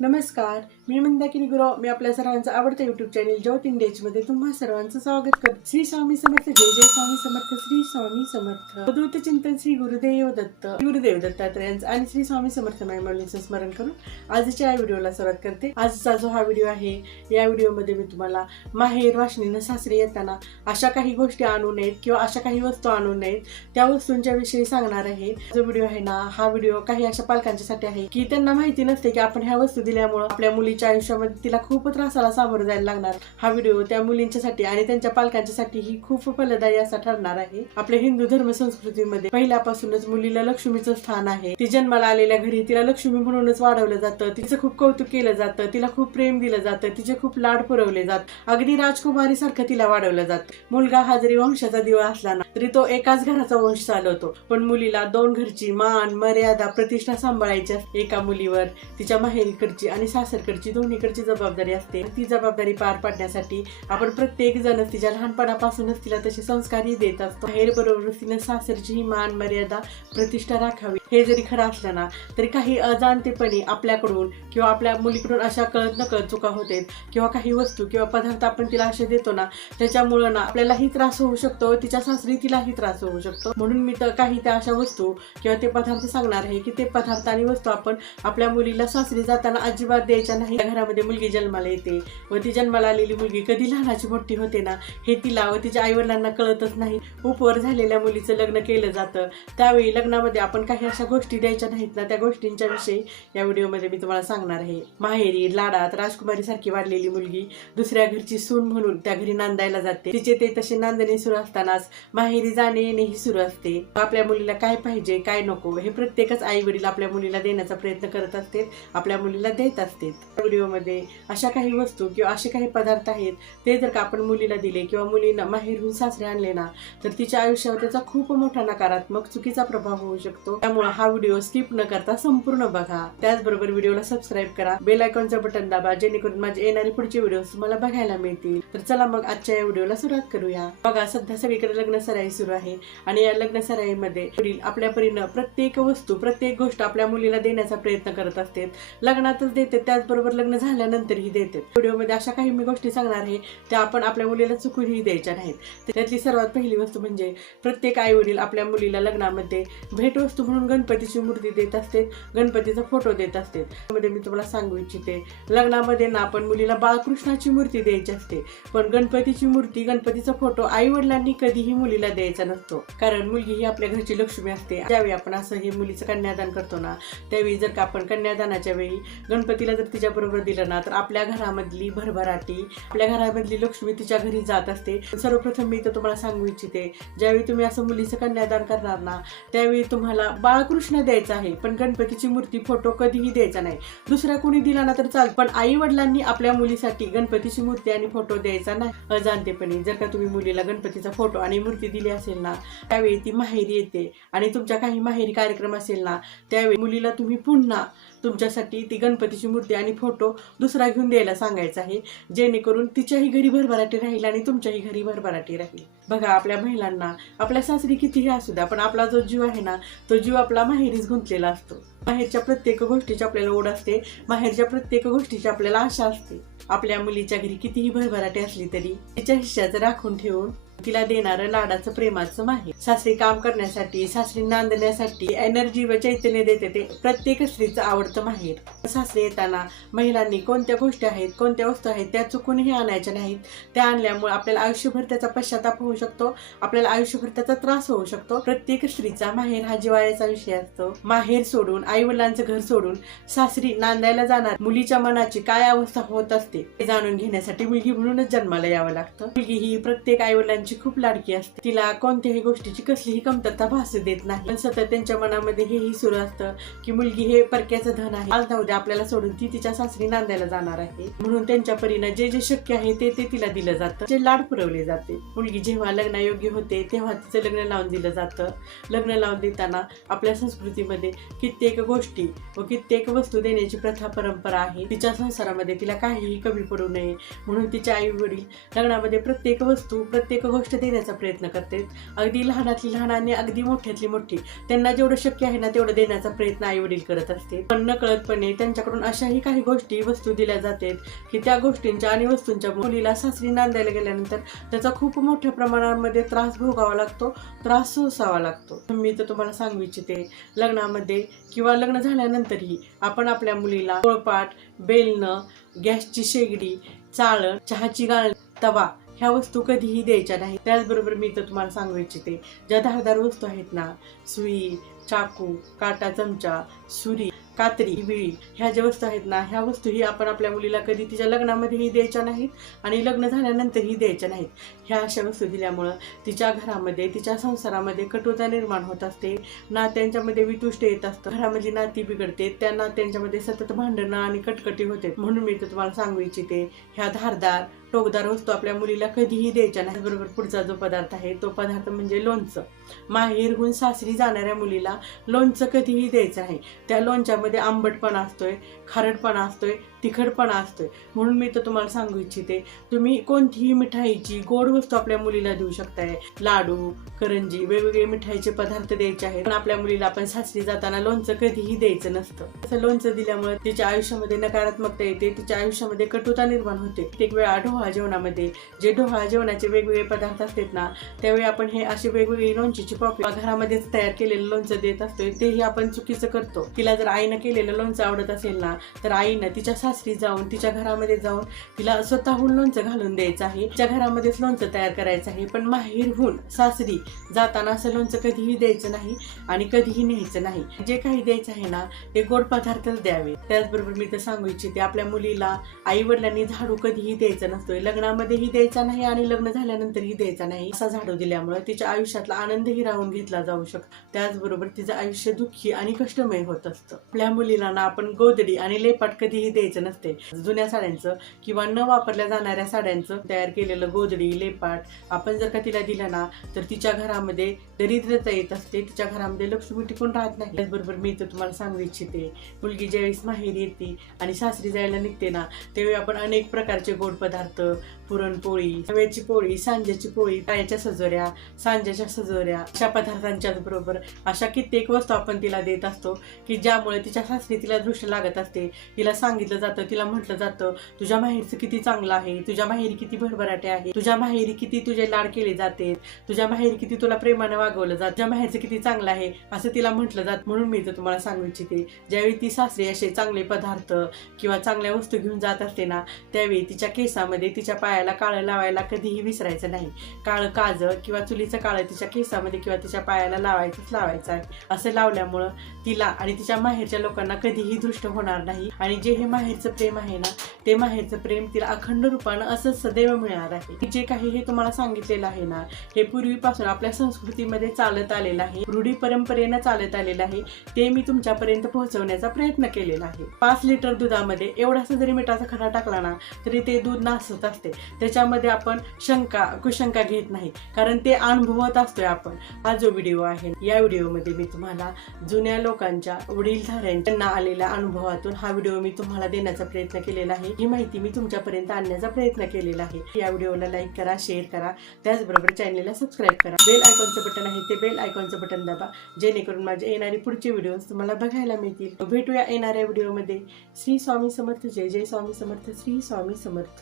नमस्कार, मी मंदाकिनी गुरव. मी आपल्या सर्वांचं आवडतं युट्यूब चॅनल ज्योत इंडियामध्ये तुम्हा सर्वांचं स्वागत करते. श्री स्वामी समर्थ. जय जय स्वामी समर्थ. श्री स्वामी समर्थ. अवधूत चिंतन श्री गुरुदेव दत्त, गुरुदेव दत्तात्रयांचं आणि श्री स्वामी समर्थ मायमौलींचं स्मरण करून आजच्या या व्हिडिओला सुरुवात करते. आजचा जो हा व्हिडिओ आहे, या व्हिडिओमध्ये मी तुम्हाला माहेर वाशनीनं सासरी येताना अशा काही गोष्टी आणू नयेत किंवा अशा काही वस्तू आणू नयेत, त्या वस्तूंच्या विषयी सांगणार आहे. जो व्हिडिओ आहे ना, हा व्हिडिओ काही अशा पालकांच्यासाठी आहे की त्यांना माहिती नसते की आपण ह्या वस्तू दिल्यामुळे आपल्या मुलीच्या आयुष्यामध्ये तिला खूप त्रासाला सामोरं जायला लागणार. हा व्हिडिओ त्या मुलींच्यासाठी आणि त्यांच्या पालकांच्यासाठी ही खूप फलदायी असा ठरणार आहे. आपल्या हिंदू धर्म संस्कृतीमध्ये पहिल्यापासूनच मुलीला लक्ष्मीचं स्थान आहे. ती जन्माला आलेल्या घरी तिला लक्ष्मी म्हणूनच वाढवलं जातं. तिचं खूप कौतुक केलं जातं, तिला खूप प्रेम दिलं जातं, तिचे खूप लाड पुरवले जातात. अगदी राजकुमारी सारखं तिला वाढवलं जातं. मुलगा हा जरी वंशाचा दिवा असला ना तरी तो एकाच घराचा वंश चालवतो, पण मुलीला दोन घरची मान मर्यादा प्रतिष्ठा सांभाळायची असते. एका मुलीवर तिच्या माहेरीकडची आणि सासरकडची दोन्हीकडची जबाबदारी असते. ती जबाबदारी पार पाडण्यासाठी आपण प्रत्येक जण तिच्या लहानपणापासूनच तिला तसे संस्कारही देत असतो. माहेर बरोबरच तिने सासरची ही मान मर्यादा प्रतिष्ठा राखावी. हे जरी खरं असलं ना तरी काही अजाणतेपणी आपल्याकडून किंवा आपल्या मुलीकडून अशा कळत नकळत चुका होते किंवा काही वस्तू किंवा पदार्थ आपण तिला असे देतो ना, त्याच्यामुळे ना आपल्यालाही त्रास होऊ शकतो, तिच्या सासरी तिलाही त्रास होऊ शकतो. म्हणून मी तर काही त्या अशा वस्तू किंवा ते पदार्थ सांगणार आहे की ते पदार्थ आणि वस्तू आपण आपल्या मुलीला सासरी जाताना अजिबात द्यायच्या नाही. घरामध्ये मुलगी जन्माला येते व ती जन्माला आलेली मुलगी कधी लहानाची मोठी होते ना हे तिला व तिच्या आईवडिलांना कळतच नाही. उपवर झालेल्या मुलीचं लग्न केलं जातं, त्यावेळी लग्नामध्ये आपण काही अशा गोष्टी द्यायच्या नाहीत ना, त्या गोष्टींच्या विषयी या व्हिडिओमध्ये मी तुम्हाला सांगणार आहे. माहेरी लाडात राजकुमारी सारखी वाढलेली मुलगी दुसऱ्या घरची सून म्हणून त्या घरी नांदायला जाते. तिचे ते तसे नांदणे सुरू असतानाच माहेरी जाणे येणेही सुरू असते. आपल्या मुलीला काय पाहिजे काय नको हे प्रत्येकच आई वडील आपल्या मुलीला देण्याचा प्रयत्न करत असते, आपल्या मुलीला देत असते. व्हिडिओमध्ये अशा काही वस्तू किंवा असे काही पदार्थ आहेत, ते जर का आपण मुलीला दिले किंवा मुलींना माहेरून सासरे आणले ना तर तिच्या आयुष्यावर त्याचा खूप मोठा नकारात्मक चुकीचा प्रभाव होऊ शकतो. त्यामुळे हा व्हिडिओ स्किप न करता संपूर्ण बघा. त्याचबरोबर व्हिडिओला सबस्क्राईब करा, बेल आयकॉनचं बटन दाबा, जेणेकरून माझे येणारे पुढचे व्हिडिओ तुम्हाला बघायला मिळतील. तर चला मग आजच्या या व्हिडिओला सुरुवात करूया. बघा, सध्या सगळीकडे लग्न सराई सुरू आहे आणि या लग्न सराईमध्ये वडील आपल्या परीनं प्रत्येक वस्तू प्रत्येक गोष्ट आपल्या मुलीला देण्याचा प्रयत्न करत असते. लग्नातच देते, त्याचबरोबर लग्न झाल्यानंतरही देते. व्हिडिओमध्ये अशा काही मी गोष्टी सांगणार आहे त्या आपण आपल्या मुलीला चुकूनही द्यायच्या नाहीत. त्यातली सर्वात पहिली वस्तू म्हणजे प्रत्येक आई वडील आपल्या मुलीला लग्नामध्ये भेटवस्तू म्हणून गणपतीची मूर्ती देत असते, गणपतीचा फोटो देत असते. त्यामध्ये मी तुम्हाला सांगू इच्छिते, लग्नामध्ये ना आपण मुलीला बाळकृष्णाची मूर्ती द्यायची असते, पण गणपतीची मूर्ती गणपतीचा फोटो आई वडिलांनी कधीही मुलीला द्यायचा नसतो. कारण मुलगी ही आपल्या घरची लक्ष्मी असते. ज्यावेळी आपण असं हे मुलीचं कन्यादान करतो ना, त्यावेळी जर का आपण कन्यादानाच्या वेळी गणपतीला जर तिच्या बरोबर दिलं ना तर आपल्या घरामधली भरभराटी, आपल्या घरामधली लक्ष्मी तिच्या घरी जात असते. सर्वप्रथम मी तर तुम्हाला सांगू इच्छिते, ज्यावेळी तुम्ही असं मुलीचं कन्यादान करणार ना त्यावेळी तुम्हाला बाळकृष्ण द्यायचं आहे, पण गणपतीची मूर्ती फोटो कधीही द्यायचा नाही. दुसऱ्या कोणी दिला ना तर चालतं, पण आई वडिलांनी आपल्या मुलीसाठी गणपतीची मूर्ती आणि फोटो द्यायचा नाही. अजाणतेपणी जर का तुम्ही मुलीला गणपतीचा फोटो आणि मूर्ती दिली असेल ना, त्यावेळी ती माहेरी येते आणि तुमच्या काही माहेरी कार्यक्रम असेल ना त्यावेळी मुलीला तुम्ही पुन्हा तुमच्यासाठी ती गणपतीची मूर्ती आणि फोटो दुसरा घेऊन द्यायला सांगायचं आहे, जेणेकरून तिच्याही घरी भरभराटी राहील आणि तुमच्याही घरी भरभराटी राहील. बघा, आपल्या महिलांना आपल्या सासरी कितीही असू द्या, पण आपला जो जीव आहे ना तो जीव आपला माहेरीच गुंतलेला असतो. माहेरच्या प्रत्येक गोष्टीची आपल्याला ओढ असते, माहेरच्या प्रत्येक गोष्टीची आपल्याला आशा असते. आपल्या मुलीच्या घरी कितीही भरभराटी असली तरी तिच्या हिश्श्याचं राखून ठेवून तिला देणारं लाडाचं प्रेमाचं माहेर. सासरी काम करण्यासाठी, सासरी नांदण्यासाठी एनर्जी व चैतन्य देते ते प्रत्येक स्त्रीचं आवडतं माहेर. सासरी येताना महिलांनी कोणत्या गोष्टी आहेत, कोणत्या वस्तू आहेत त्या चुकूनही आणायच्या नाहीत. त्या आणल्यामुळे आपल्याला आयुष्यभर त्याचा पश्चाताप होऊ शकतो, आपल्याला आयुष्यभर त्याचा त्रास होऊ शकतो. प्रत्येक स्त्रीचा माहेर हा जिव्हाळ्याचा विषय असतो. माहेर सोडून, आई वडिलांचं घर सोडून सासरी नांदायला जाणार मुलीच्या मनाची काय अवस्था होत असते हे जाणून घेण्यासाठी मुलगी म्हणूनच जन्माला यावं लागतं. मुलगी ही प्रत्येक आई वडिलांची खूप लाडकी असते. तिला कोणत्याही गोष्टीची कसलीही कमतरता भासू देत नाही. पण सतत त्यांच्या मनामध्ये हेही सुरू असतं की मुलगी हे परक्याचं धन आहे, आज ना उद्या आपल्याला सोडून ती तिच्या सासरी नांदायला जाणार आहे. म्हणून त्यांच्या परीनं जे जे शक्य आहे ते ते तिला दिलं जातं, जे लाड पुरवले जाते. मुलगी जेव्हा लग्नायोग्य होते तेव्हा तिचं लग्न लावून दिलं जातं. लग्न लावून देताना आपल्या संस्कृतीमध्ये कित्येक गोष्टी व कित्येक वस्तू देण्याची प्रथा परंपरा आहे. तिच्या संसारामध्ये तिला काहीही कमी पडू नये म्हणून तिच्या आई वडील लग्नामध्ये प्रत्येक वस्तू प्रत्येक गोष्ट देण्याचा प्रयत्न करते. अगदी लहानातली लहान आणि अगदी मोठ्यातली मोठी, त्यांना जेवढं शक्य आहे ना तेवढं देण्याचा प्रयत्न आई वडील करत असते. पण नकळतपणे त्यांच्याकडून अशाही काही गोष्टी वस्तू दिल्या जातात की त्या गोष्टींच्या आणि वस्तूंच्या मुलीला सासरी नांदायला गेल्यानंतर त्याचा खूप मोठ्या प्रमाणामध्ये त्रास भोगावा लागतो, त्रास सोसावा लागतो. मी तर तुम्हाला सांगू इच्छिते, लग्नामध्ये किंवा लग्न झाल्यानंतरही आपण आपल्या मुलीला पोळपाट, बेलणं, गॅसची शेगडी, चाळण, चहाची गाळणी, तवा ह्या वस्तू कधीही द्यायच्या नाही. त्याचबरोबर मी तर तुम्हाला सांगू इच्छिते, ज्या धारदार वस्तू आहेत ना, सुई, चाकू, काटा, चमचा, सुरी, कात्री, विळी, ह्या ज्या वस्तू आहेत ना, ह्या वस्तूही आपण आपल्या मुलीला कधी तिच्या लग्नामध्येही द्यायच्या नाहीत आणि लग्न झाल्यानंतरही द्यायच्या नाहीत. ह्या अशा वस्तू दिल्यामुळं तिच्या घरामध्ये, तिच्या संसारामध्ये कटुता निर्माण होत असते, नात्यांच्यामध्ये वितुष्ट येत असतं, घरामधली नाती बिघडते, त्या नात्यांच्यामध्ये सतत भांडणं आणि कटकटी होते. म्हणून मी तर तुम्हाला सांगू इच्छिते, ह्या धारदार टोकदार वस्तू आपल्या मुलीला कधीही द्यायच्या नाही. बरोबर पुढचा जो पदार्थ आहे तो पदार्थ म्हणजे लोणचं. माहेरहून सासरी जाणाऱ्या मुलीला लोणचं कधीही द्यायचं नाही. त्या लोणच्यामध्ये आंबटपणा असतोय, खारटपणा असतोय, तिखटपणा असतोय. म्हणून मी तर तुम्हाला सांगू इच्छिते, तुम्ही कोणतीही मिठाईची गोड वस्तू आपल्या मुलीला देऊ शकताय. लाडू, करंजी, वेगवेगळे मिठाईचे पदार्थ द्यायचे आहेत. पण आपल्या मुलीला आपण सासरी जाताना लोणचं कधीही द्यायचं नसतं. असं लोणचं दिल्यामुळे तिच्या आयुष्यामध्ये नकारात्मकता येते, तिच्या आयुष्यामध्ये कटुता निर्माण होते. एक वेळा ढोहाळ जेवणामध्ये जे ढोहाळ जेवणाचे वेगवेगळे पदार्थ असतात ना, त्यावेळी आपण हे असे वेगवेगळी लोणचीची पॉकेट घरामध्येच तयार केलेलं लोणचं देत असतोय. तेही आपण चुकीचं करतो. तिला जर आईनं केलेलं लोणचं आवडत असेल ना, तर आईनं तिच्या सासरी जाऊन, तिच्या घरामध्ये जाऊन तिला स्वतःहून लोणचं घालून द्यायचं आहे. तिच्या घरामध्येच लोणचं तयार करायचं आहे. पण माहेरहून सासरी जाताना असं लोणचं कधीही द्यायचं नाही आणि कधीही न्यायचं नाही. जे काही द्यायचं आहे ना, ते गोड पदार्थच द्यावे. त्याचबरोबर मी तर सांगू इच्छिते, आपल्या मुलीला आई वडिलांनी झाडू कधीही द्यायचा नसतोय, लग्नामध्येही द्यायचा नाही आणि लग्न झाल्यानंतरही द्यायचा नाही. असा झाडू दिल्यामुळे तिच्या आयुष्यातला आनंदही राहून घेतला जाऊ शकतो. त्याचबरोबर तिचं आयुष्य दुःखी आणि कष्टमय होत असतं. आपल्या मुलीला ना आपण गोधडी आणि लेपाट कधीही द्यायचं नसते. जुन्या साड्यांचं किंवा न वापरल्या जाणाऱ्या साड्यांचं तयार केलेलं गोधडी, लेपाट आपण जर का तिला दिलं ना, तर तिच्या घरामध्ये दरिद्रता येत असते, तिच्या घरामध्ये लक्ष्मी टिकून राहत नाही. त्याचबरोबर मी तर तुम्हाला सांगू इच्छिते, मुलगी ज्यावेळेस माहेरी येते आणि सासरी जायला निघते ना, त्यावेळी आपण अनेक प्रकारचे गोड पदार्थ, पुरणपोळी, रव्याची पोळी, सांज्याची पोळी, पायाच्या सजोऱ्या, सांज्याच्या सजोऱ्या, अशा पदार्थांच्या बरोबर अशा कित्येक वस्तू आपण तिला देत असतो की ज्यामुळे तिच्या सासरी तिला दृष्ट लागत असते. तिला सांगितलं जातं, तिला म्हटलं जातं, तुझ्या माहेरचं किती चांगलं आहे, तुझ्या माहेरी किती भरभराटे आहे, तुझ्या माहेरी किती तुझे लाड केले जाते, तुझ्या माहेरी किती तुला प्रेमानं वागवलं जात, तुझ्या माहेरचं किती चांगलं आहे असं तिला म्हटलं जात. म्हणून मी तर तुम्हाला सांगू इच्छिते, ज्यावेळी ती सासरी असे चांगले पदार्थ किंवा चांगल्या वस्तू घेऊन जात असते ना, त्यावेळी तिच्या केसामध्ये, तिच्या पायाला काळं लावायला कधीही विसरायचं नाही. काळं काजळ किंवा चुलीचं काळं तिच्या केसामध्ये किंवा तिच्या पायाला लावायचं आहे. असं लावल्यामुळं तिला आणि तिच्या माहेरच्या लोकांना कधीही दृष्ट होणार नाही आणि जे हे माहेरचं प्रेम आहे ना, ते माहेरचं प्रेम तिला अखंड रूपानं असं सदैव मिळणार आहे. जे काही हे तुम्हाला सांगितलेलं आहे ना, हे पूर्वीपासून आपल्या संस्कृतीमध्ये चालत आलेलं आहे, रूढी परंपरेनं चालत आलेलं आहे. ते मी तुमच्यापर्यंत पोहोचवण्याचा प्रयत्न केलेला आहे. 5 लिटर दुधामध्ये एवढासा जरी मिठाचा खडा टाकला ना, तरी ते दूध नासत असते. त्याच्यामध्ये आपण कुशंका घेत नाही, कारण ते अनुभवत असतोय आपण. हा जो व्हिडिओ आहे, या व्हिडिओमध्ये मी तुम्हाला जुन्या लोकांच्या, वडीलधाऱ्यांना आलेल्या अनुभवातून हा व्हिडिओ मी तुम्हाला देण्याचा प्रयत्न केलेला आहे. ही माहिती मी तुमच्यापर्यंत आणण्याचा प्रयत्न केलेला आहे. या व्हिडिओला लाईक करा, शेअर करा, त्याचबरोबर चॅनलला सबस्क्राईब करा. बेल आयकॉनचं बटन आहे, ते बेल आयकॉनचं बटन दाबा, जेणेकरून माझे येणारे पुढचे व्हिडिओज तुम्हाला बघायला मिळतील. भेटूया येणाऱ्या व्हिडिओमध्ये. श्री स्वामी समर्थ. जय जय स्वामी समर्थ. श्री स्वामी समर्थ.